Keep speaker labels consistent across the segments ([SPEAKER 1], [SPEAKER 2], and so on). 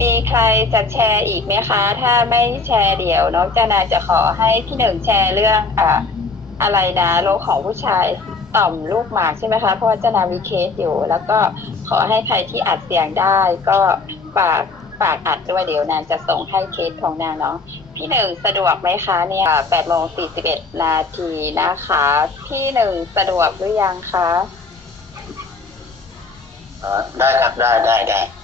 [SPEAKER 1] มีใครจะแชร์อีกไหมคะ ถ้าไม่แชร์เดี๋ยวน้องจานาจะขอให้พี่หนึ่งแชร์เรื่องอ่าอะไรนะโรคของผู้ชายต่อมลูกหมากใช่ไหมคะ เพราะว่าจานามีเคสอยู่ แล้วก็ขอให้ใครที่อัดเสียงได้ก็ฝากฝากอัดด้วยเดี๋ยวนางจะส่งให้เคสของนางเนาะพี่หนึ่งสะดวกไหมคะเนี่ยแปดโมงสี่สิบเอ็ดนาทีนะคะ พี่หนึ่งสะดวกหรือยังคะ
[SPEAKER 2] เออได้ครับได้ได้ได้
[SPEAKER 1] ที่อัด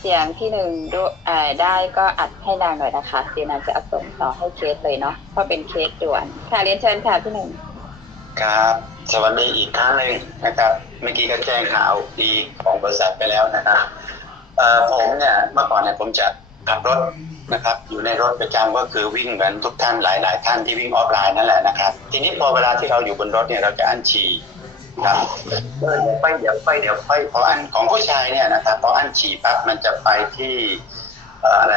[SPEAKER 1] เสียงพี่หนึ่งด้วยเอ่อได้ก็อัดให้นางหน่อยนะคะเดี๋ยวนางจะเอาส่งต่อให้เคสเลยเนาะเพราะเป็นเคสด่วน ค่ะเรียนเชิญค่ะพี่หนึ่ง
[SPEAKER 2] ครับ สวัสดีอีกครั้งหนึ่งนะครับ เมื่อกี้ก็แจ้งข่าวดีของบริษัทไปแล้วนะครับผมเนี่ยเมื่อก่อนเนี่ยผมจะขับรถนะครับ อยู่ในรถประจำก็คือวิ่งเหมือนทุกท่านหลาย ๆ ท่านที่วิ่งออฟไลน์นั่นแหละนะครับ ทีนี้พอเวลาที่เราอยู่บนรถเนี่ยเราจะอั้นฉี่ ครับเออเดี๋ยวไปเดี๋ยวไปเดี๋ยวไปพออันของผู้ชายเนี่ยนะครับพออันฉี่ปั๊บมันจะไปที่อะไร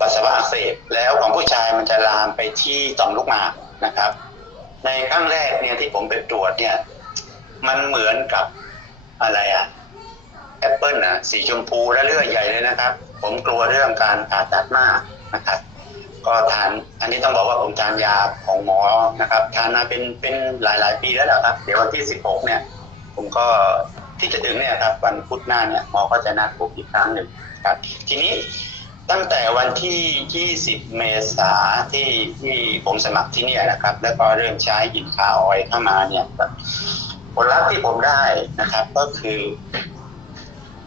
[SPEAKER 2] ปัสสาวะอักเสบแล้วของผู้ชายมันจะลามไปที่ต่อมลูกหมากนะครับ ในครั้งแรกเนี่ยที่ผมไปตรวจเนี่ย มันเหมือนกับอะไรอะแอปเปิลนะสีชมพูและเลือดใหญ่เลยนะครับ ผมกลัวเรื่องการผ่าตัดมากนะครับ ก็ทาน อันนี้ต้องบอกว่าผมทานยาของหมอนะครับทานมาเป็นเป็นหลายๆปีแล้วแหละครับ เดี๋ยววันที่ 16 เนี่ย ผมก็ที่จะถึงเนี่ยครับ วันพุธหน้าเนี่ยหมอก็จะนัดผมอีกครั้งหนึ่งครับ ทีนี้ตั้งแต่วันที่ 20 เมษาที่ที่ผมสมัครที่เนี่ยนะครับ แล้วก็เริ่มใช้อินคาออยเข้ามาเนี่ยครับผลลัพธ์ที่ผมได้นะครับ ก็คือ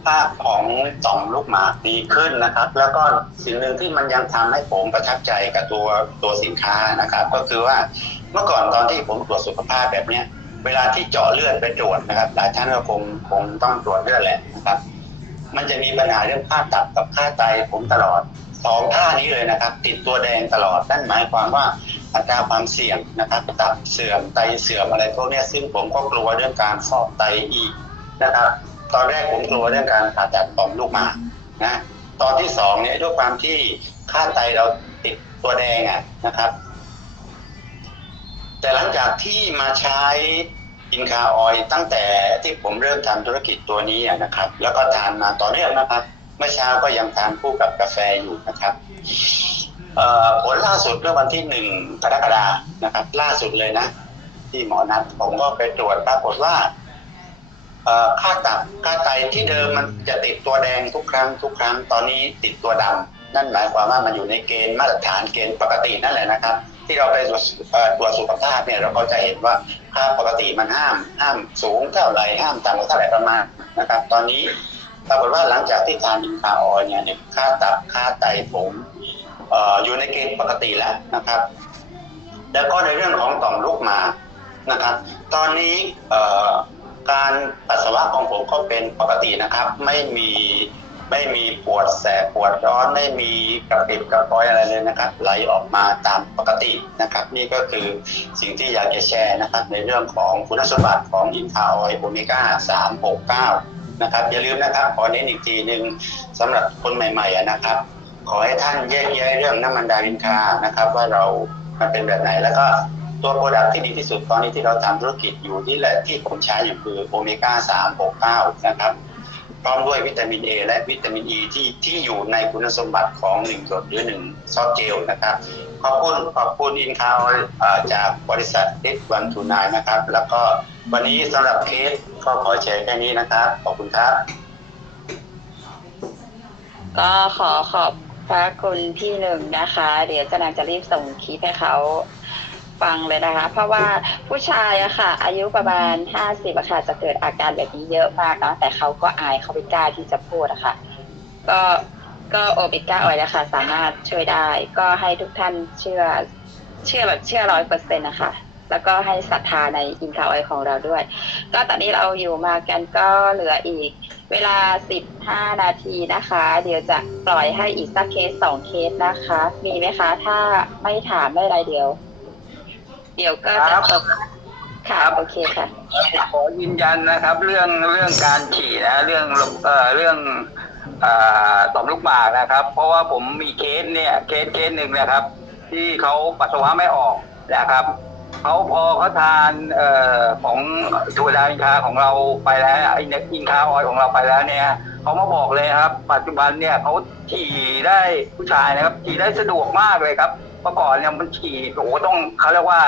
[SPEAKER 2] ภาพของต่อมลูกหมากดีขึ้นนะครับ แล้วก็สิ่งหนึ่งที่มันยังทำให้ผมประทับใจกับตัวตัวสินค้านะครับ ก็คือว่าเมื่อก่อนตอนที่ผมตรวจสุขภาพแบบเนี้ยเวลาที่เจาะเลือดไปตรวจนะครับหลายท่านก็คงคงต้องตรวจเลือดแหละนะครับ มันจะมีปัญหาเรื่องค่าตับกับค่าไตผมตลอดสองท่านี้เลยนะครับ ติดตัวแดงตลอดนั่นหมายความว่าอัตราความเสี่ยงนะครับตับเสื่อมไตเสื่อมอะไรพวกนี้ซึ่งผมก็กลัวเรื่องการฟอกไตอีกนะครับ ตอนแรกผมกลัวเรื่องการผ่าตัดต่อมลูกหมากนะ ตอนที่สองเนี่ยด้วยความที่ค่าไตเราติดตัวแดงอะนะครับ แต่หลังจากที่มาใช้อินคาออยล์ตั้งแต่ที่ผมเริ่มทำธุรกิจตัวนี้อะนะครับ แล้วก็ทานมาต่อเนื่องนะครับ เมื่อเช้าก็ยังทานคู่กับกาแฟอยู่นะครับผลล่าสุดเมื่อวันที่หนึ่งกรกฎานะครับ ล่าสุดเลยนะ ที่หมอนัดผมก็ไปตรวจปรากฏว่า ค่าตับค่าไตที่เดิมมันจะติดตัวแดงทุกครั้งทุกครั้งตอนนี้ติดตัวดำนั่นหมายความว่ามันอยู่ในเกณฑ์มาตรฐานเกณฑ์ปกตินั่นแหละนะครับ ที่เราไปตรวจตรวจสุขภาพเนี่ยเราก็จะเห็นว่าค่าปกติมันห้าม ห้ามสูงเท่าไหร่ห้ามต่ำเท่าไหร่ประมาณนะครับ ตอนนี้ปรากฏว่าหลังจากที่ทานอินคาออยเนี่ยเนี่ยค่าตับค่าไตผมออยู่ในเกณฑ์ปกติแล้วนะครับ แล้วก็ในเรื่องของต่อมลูกหมากนะครับ ตอนนี้ การปัสสาวะของผมก็เป็นปกตินะครับ ไม่มีไม่มีปวดแสบปวดร้อนไม่มีกระปิบกระปอยอะไรเลยนะครับ ไหลออกมาตามปกตินะครับ นี่ก็คือสิ่งที่อยากจะแชร์นะครับ ในเรื่องของคุณสมบัติของอินทาออยล์โอเมก้า3 6 9นะครับอย่าลืมนะครับขอเน้นอีกทีหนึ่งสำหรับคนใหม่ๆนะครับ ขอให้ท่านแยกแยะเรื่องน้ำมันดาวินคานะครับ ว่าเรามันเป็นแบบไหนแล้วก็ ตัวโปรดักที่ดีที่สุดตอนนี้ที่เราทำธุรกิจอยู่ที่แหละที่ผมใช้อยู่คือโอเมก้า3 6 9นะครับพร้อมด้วยวิตามิน A และวิตามิน E ที่ที่อยู่ในคุณสมบัติของ1หยดหรือ1ซอสเจลนะครับ ขอบคุณขอบคุณอินคาวจากบริษัทเอสวันทูนายนะครับ แล้วก็วันนี้สำหรับเคสก็ขอแชร์แค่นี้นะครับ ขอบคุณครับ
[SPEAKER 1] ก็ขอขอบพระคุณพี่หนึ่งนะคะ เดี๋ยวจะนางจะรีบส่งคลิปให้เขา ฟังเลยนะคะ เพราะว่าผู้ชายอะค่ะ อายุประมาณห้าสิบอะค่ะจะเกิดอาการแบบนี้เยอะมากเนาะแต่เขาก็อายเขาไม่กล้าที่จะพูดอะค่ะ ก็ก็โอเมก้าออยล์นะคะสามารถช่วยได้ ก็ให้ทุกท่านเชื่อเชื่อแบบเชื่อร้อยเปอร์เซ็นต์นะคะ แล้วก็ให้ศรัทธาในอินคาออยของเราด้วย ก็ตอนนี้เราอยู่มากันก็เหลืออีก เวลา15นาทีนะคะ เดี๋ยวจะปล่อยให้อีกสักเคสสองเคสนะคะ มีไหมคะ ถ้าไม่ถามไม่ไรเดียว เดี๋ยวก็จะตกค่ะโอเคค่ะ
[SPEAKER 3] ขอยืนยันนะครับ เรื่องเรื่องการฉี่นะเรื่องเอ่อเรื่องเอ่อต่อมลูกหมากนะครับ เพราะว่าผมมีเคสเนี่ยเคสเคสหนึ่งนะครับ ที่เขาปัสสาวะไม่ออกนะครับเขาพอเขาทานเอ่อของถั่วดาวอินคาของเราไปแล้วไอ้อินคาออยล์ของเราไปแล้วเนี่ยเขามาบอกเลยครับ ปัจจุบันเนี่ยเขาฉี่ได้ผู้ชายนะครับฉี่ได้สะดวกมากเลยครับ เมื่อก่อนเนี่ยมันฉี่โอ้ต้องเขาเรียกว่า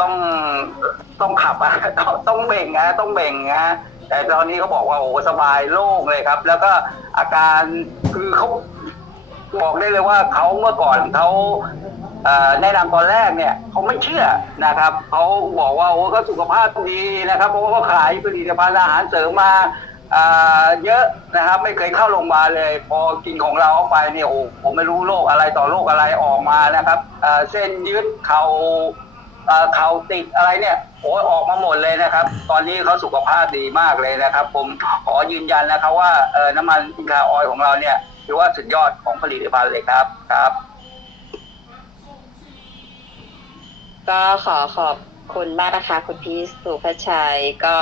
[SPEAKER 3] ต้องต้องขับอะต้องเบ่งนะต้องเบ่งนะแต่ตอนนี้เขาบอกว่าโอ้สบายโล่งเลยครับ แล้วก็อาการคือเขาบอกได้เลยว่าเขาเมื่อก่อนเขาแนะนำตอนแรกเนี่ยเขาไม่เชื่อนะครับเขาบอกว่าโอ้ก็สุขภาพดีนะครับเพราะว่าเขาขายผลิตภัณฑ์อาหารเสริมมา เยอะนะครับ ไม่เคยเข้าโรงพยาบาลเลย พอกินของเราเข้าไปเนี่ยโอ้ผมไม่รู้โรคอะไรต่อโรคอะไรออกมานะครับเส้นยืดเข่าเอ่อเข่าติดอะไรเนี่ยโอ้ออกมาหมดเลยนะครับ ตอนนี้เขาสุขภาพดีมากเลยนะครับ ผมขอยืนยันนะครับว่าน้ำมันอินคาออยล์ของเราเนี่ยถือว่าสุดยอดของผลิตภัณฑ์เลยครับครับ
[SPEAKER 1] ก็ขอขอบ คุณมากนะคะ คุณพี่สุภชัยก็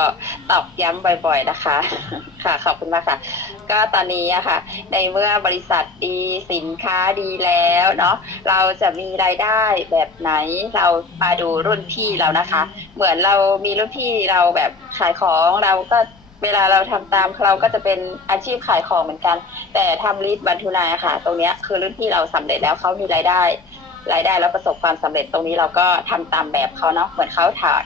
[SPEAKER 1] ตอกย้ำบ่อยๆนะคะ ค่ะขอบคุณมากค่ะ ก็ตอนนี้อะค่ะ ในเมื่อบริษัทดีสินค้าดีแล้วเนาะเราจะมีรายได้แบบไหนเรามาดูรุ่นพี่เรานะคะ เหมือนเรามีรุ่นพี่เราแบบขายของเราก็เวลาเราทำตามเราก็จะเป็นอาชีพขายของเหมือนกัน แต่ทำลิสบันทุนายค่ะ ตรงเนี้ยคือรุ่นพี่เราสำเร็จแล้วเขามีรายได้ รายได้แล้วประสบความสำเร็จตรงนี้เราก็ทำตามแบบเขาเนาะเหมือนเขาถ่าย